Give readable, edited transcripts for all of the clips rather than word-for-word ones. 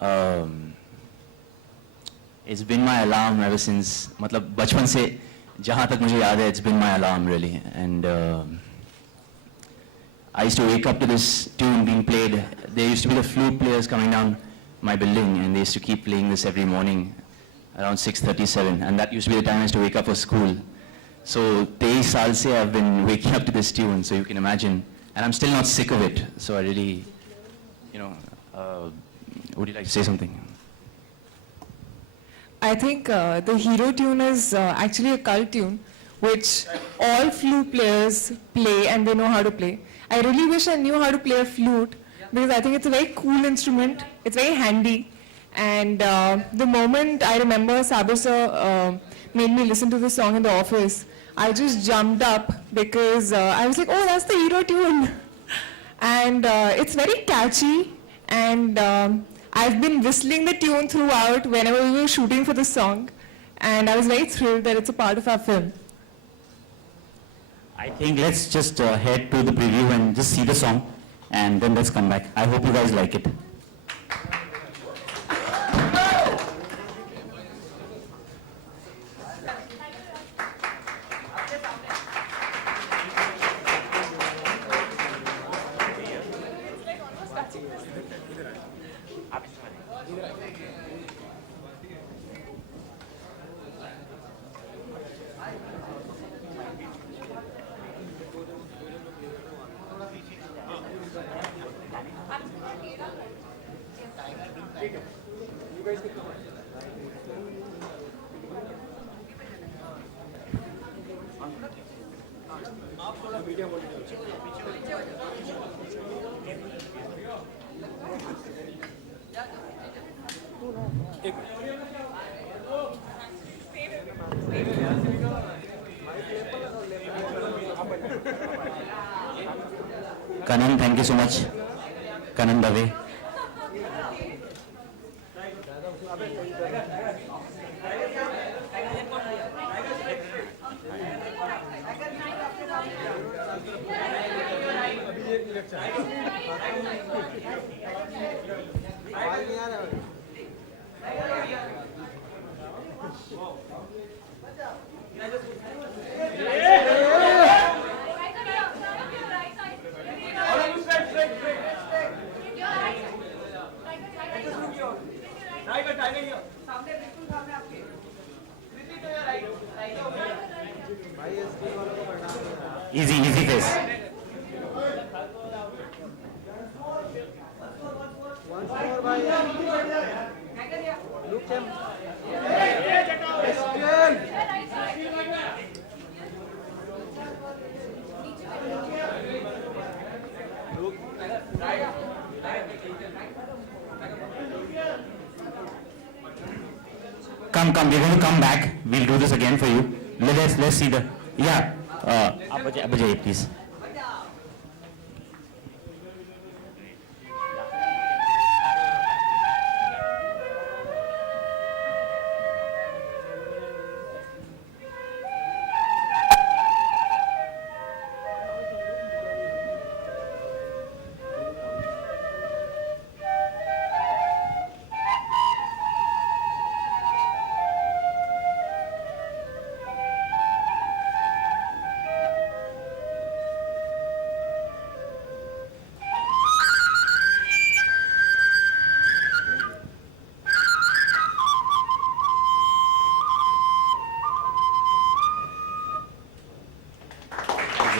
Um, it's been my alarm ever since, मतलब बचपन से जहाँ तक मुझे याद है, it's been my alarm really. And I used to wake up to this tune being played. There used to be the flute players coming down my building, and they used to keep playing this every morning around 6:37, and that used to be the time I used to wake up for school. So 23 साल से I've been waking up to this tune, so you can imagine, and I'm still not sick of it. So I really, you know, would you like to say something? I think the hero tune is actually a cult tune, which all flute players play and they know how to play. I really wish I knew how to play a flute because I think it's a very cool instrument. It's very handy. And the moment I remember Saber sir made me listen to this song in the office, I just jumped up because I was like, oh, that's the hero tune. And it's very catchy, and I've been whistling the tune throughout whenever we were shooting for the song, and I was very thrilled that it's a part of our film. I think let's just head to the preview and just see the song, and then let's come back. I hope you guys like it. Kanan, thank you so much. Kanan Dave. Easy face. Come, we're going to come back. We'll do this again for you. Let's see the, yeah, Abhijay, please.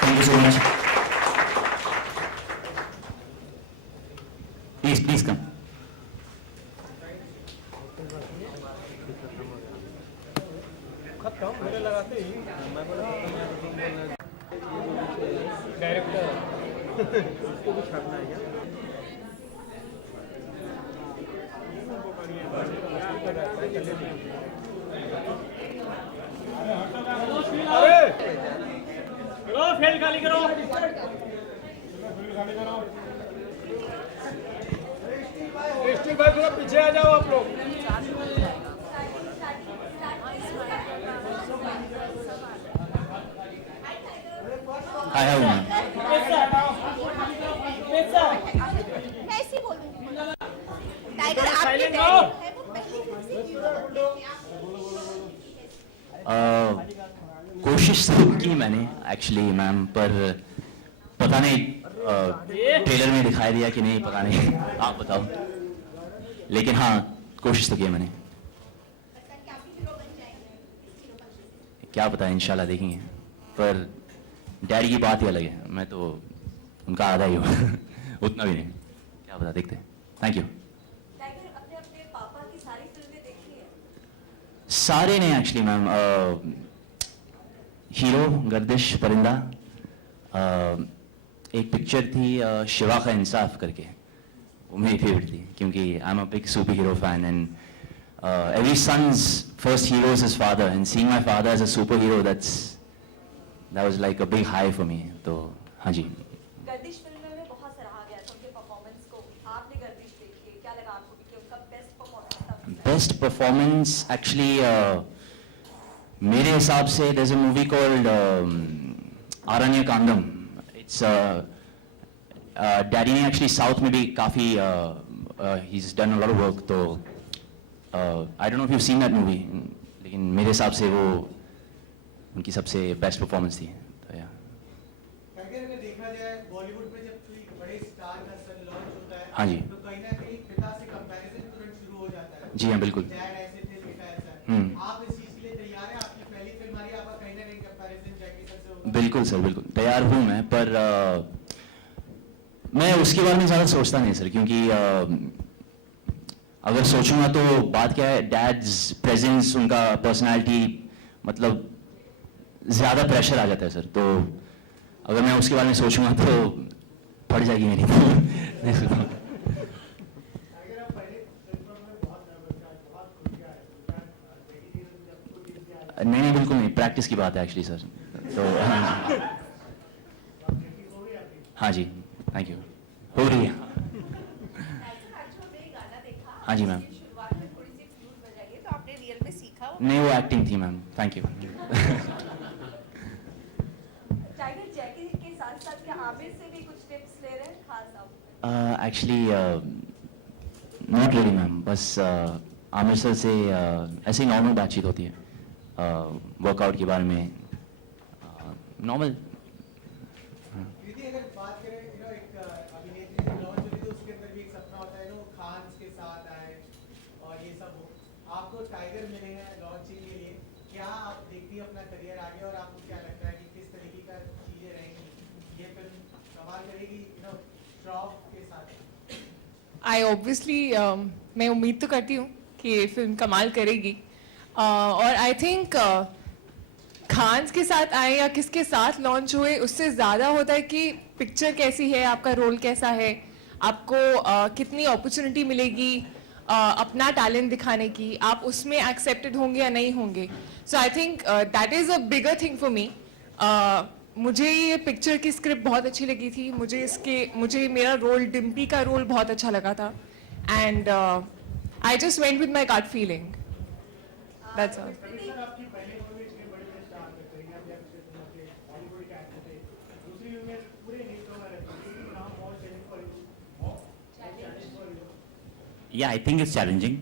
Thank you so much. Please come. Field खाली करो। Steel भाई थोड़ा पीछे आ जाओ आप लोग। I have one. मैं ऐसे ही बोलूंगी। टाइगर आपके साइलेंट डैडी हो। है वो पहले किसी हीरो कोशिश तो की मैंने एक्चुअली मैम, पर पता नहीं ट्रेलर में दिखाई दिया कि नहीं, पता नहीं। आप बताओ। लेकिन हाँ, कोशिश तो की है मैंने। क्या पता, इंशाल्लाह देखेंगे। पर डैडी की बात ही अलग है, मैं तो उनका आधा ही हूँ। उतना भी नहीं, क्या पता, देखते हैं। Thank you. टाइगर अपने अपने पापा की सारी फिल्में देखी है? सारे ने एक्चुअली मैम। हीरो, गर्दिश, परिंदा, एक पिक्चर थी शिवा का इंसाफ करके, वो मेरी फेवरेट थी क्योंकि I am a big super hero fan and every son's first hero is his father, and seeing my father as a superhero, that was like a big high for me. तो हाँ जी। गर्दिश film में बहुत सराहा गया था उनके performance को। आपने गर्दिश देखी है, क्या लगा आपको कि उनका बेस्ट परफॉर्मेंस था? Best performance actually, मेरे हिसाब से there's a movie called Aranya Kandam. It's daddy ने एक्चुअली साउथ में भी काफ़ी he's done a lot of work, तो I don't know if you've seen that movie, लेकिन मेरे हिसाब से वो उनकी सबसे बेस्ट परफॉर्मेंस थी। तो या टाइगर अगर देखा जाए बॉलीवुड में जब कोई बड़े स्टार का सन लॉन्च होता है, हाँ जी। तो कहीं ना कहीं पिता से कंपैरिजन तुरंत शुरू हो जाता है। जी हाँ, बिल्कुल। डैड ऐसे थे, बेटा ऐसा है। हम्म। आप इस चीज के लिए तैयार हैं? आपकी पहली फिल्म आ रही है, आपका कहीं ना कहीं कंपैरिजन जैकी सन से होगा? बिल्कुल सर, बिल्कुल तैयार हूँ मैं, पर मैं उसके बारे में ज़्यादा सोचता नहीं सर, क्योंकि अगर सोचूंगा तो बात क्या है, डैड्स प्रेजेंस, उनका पर्सनालिटी, मतलब ज़्यादा प्रेशर आ जाता है सर। तो अगर मैं उसके बारे में सोचूंगा तो फट जाएगी मेरी। नहीं सोचता। टाइगर आप पहले फिल्मों में बहुत नर्वस था, बहुत खुल गया है, जैकी ने जब खुद दिख गया, नहीं नहीं, बिल्कुल नहीं, प्रैक्टिस की बात है एक्चुअली सर। तो हाँ जी, थैंक यू। हो रही है। हाँ जी मैम। शुरुआत में थोड़ी सी फ्लूट बजाई है, तो आपने रियल में सीखा वो? नहीं, वो एक्टिंग थी मैम, थैंक यू। टाइगर जैकी के साथ साथ क्या आमिर से भी कुछ टिप्स ले रहे हैं खास आप? एक्चुअली नॉट रियली मैम, बस आमिर सर से ऐसे ही नॉर्मल बातचीत होती है वर्कआउट के बारे में, नॉर्मल। कृति अगर बात करें, एक अभिनेत्री की लॉन्च होती है तो उसके अंदर भी एक सपना होता है, खान के साथ आए और ये सब हो। आपको टाइगर मिले हैं लॉन्चिंग के लिए, क्या आप देखती हैं अपना करियर आगे, और आपको क्या लगता है कि किस तरीके का चीजें रहेंगी? ये फिल्म कमाल करेगी श्रॉफ के साथ? आई ऑब्वियसली मैं उम्मीद तो करती हूँ कि ये फिल्म कमाल करेगी, और आई थिंक खान्स के साथ आए या किसके साथ लॉन्च हुए, उससे ज़्यादा होता है कि पिक्चर कैसी है, आपका रोल कैसा है, आपको कितनी अपॉर्चुनिटी मिलेगी अपना टैलेंट दिखाने की, आप उसमें एक्सेप्टेड होंगे या नहीं होंगे। So I think that is a bigger thing for me. मुझे ये पिक्चर की स्क्रिप्ट बहुत अच्छी लगी थी, मुझे मेरा रोल, डिम्पी का रोल बहुत अच्छा लगा था, and I just went with my gut feeling, that's all. आपकी पहली फिल्म इतने बड़े बड़े स्टार थे, करीना कैफ से थे, बॉलीवुड के एक्टर थे, दूसरी फिल्म में पूरे हिट हो रहे थे, now more challenge for you, challenge for you. Yeah, I think it's challenging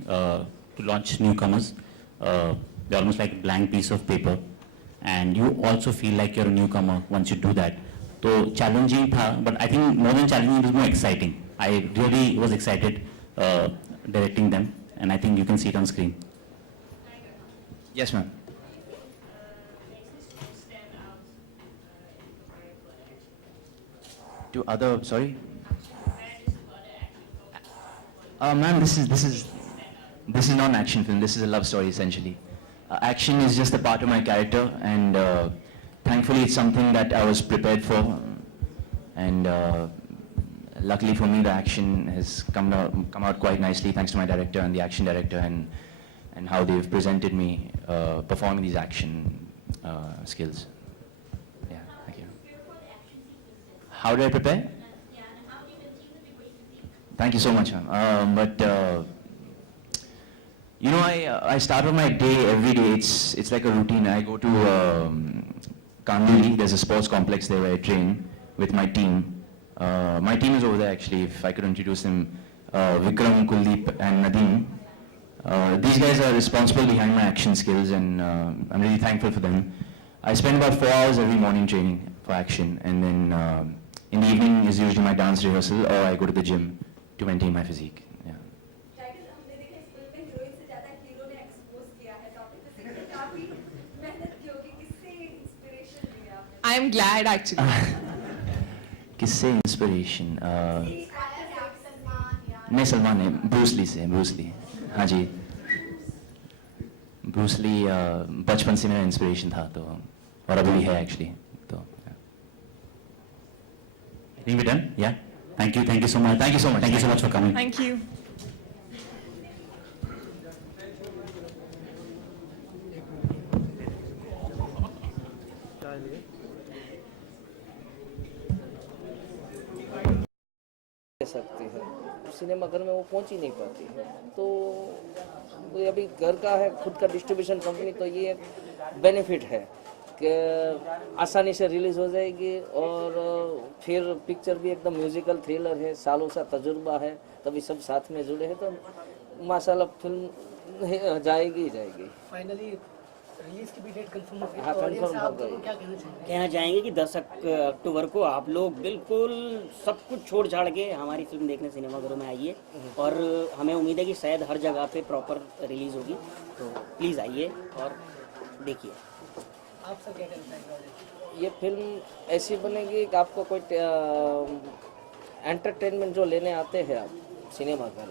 to launch newcomers. They're almost like a blank piece of paper, and you also feel like you're a newcomer once you do that. So challenging tha, but I think more than challenging, it was more exciting. I really was excited directing them, and I think you can see it on screen. Yes ma'am. To other, sorry? Ma'am, this is not an action film. This is a love story essentially. Action is just a part of my character, and thankfully it's something that I was prepared for. And luckily for me, the action has come out quite nicely thanks to my director and the action director, and how they've presented me performing these action skills. Yeah, thank you. How did I prepare? Thank you so much, ma'am. But I start off my day every day. It's like a routine. I go to Kandivali. There's a sports complex there where I train with my team. My team is over there actually. If I could introduce them, Vikram, Kuldeep, and Nadeem. These guys are responsible behind my action skills, and I'm really thankful for them. I spend about 4 hours every morning training for action, and then in the evening is usually my dance rehearsal, or I go to the gym to maintain my physique. Yeah. Tiger हमने देखा इस film में heroine से ज्यादा hero ने expose किया है topic पे सीखने काफी मेहनत की होगी किससे इंस्पिरेशन लिया आपने I'm glad actually. किससे इंस्पिरेशन? सलमान या नहीं, सलमान है, ब्रूस ली से, ब्रूस ली। हाँ जी, ब्रूस ली बचपन से मेरा इंस्पिरेशन था, तो और अभी भी है एक्चुअली, तो I think we're done. Yeah. Thank you so much. Thank you so much. Thank you so much for coming. Thank you. दे सकती है, सिनेमाघर में वो पहुंच ही नहीं पाती है। तो ये अभी घर का है, खुद का डिस्ट्रीब्यूशन कंपनी, तो ये एक बेनिफिट है कि आसानी से रिलीज़ हो जाएगी। और फिर पिक्चर भी एकदम म्यूजिकल थ्रिलर है, सालों सा तजुर्बा है, तभी सब साथ में जुड़े हैं, तो माशाल्लाह फिल्म जाएगी ही जाएगी। फाइनली रिलीज की भी डेट कंफर्म हो गई, हाँ, तो ऑडियंस confirm से हो आप दोनों गई। क्या कहना चाहेंगे? कहना चाहेंगे कि 10 अक्टूबर को आप लोग बिल्कुल सब कुछ छोड़ छाड़ के हमारी फिल्म देखने सिनेमाघरों में आइए, और हमें उम्मीद है कि शायद हर जगह पे प्रॉपर रिलीज़ होगी, तो प्लीज़ आइए और देखिए। आप सब क्या कहना चाहेंगे audience? ये फिल्म ऐसी बनेगी कि आपको कोई एंटरटेनमेंट जो लेने आते हैं आप सिनेमाघर में,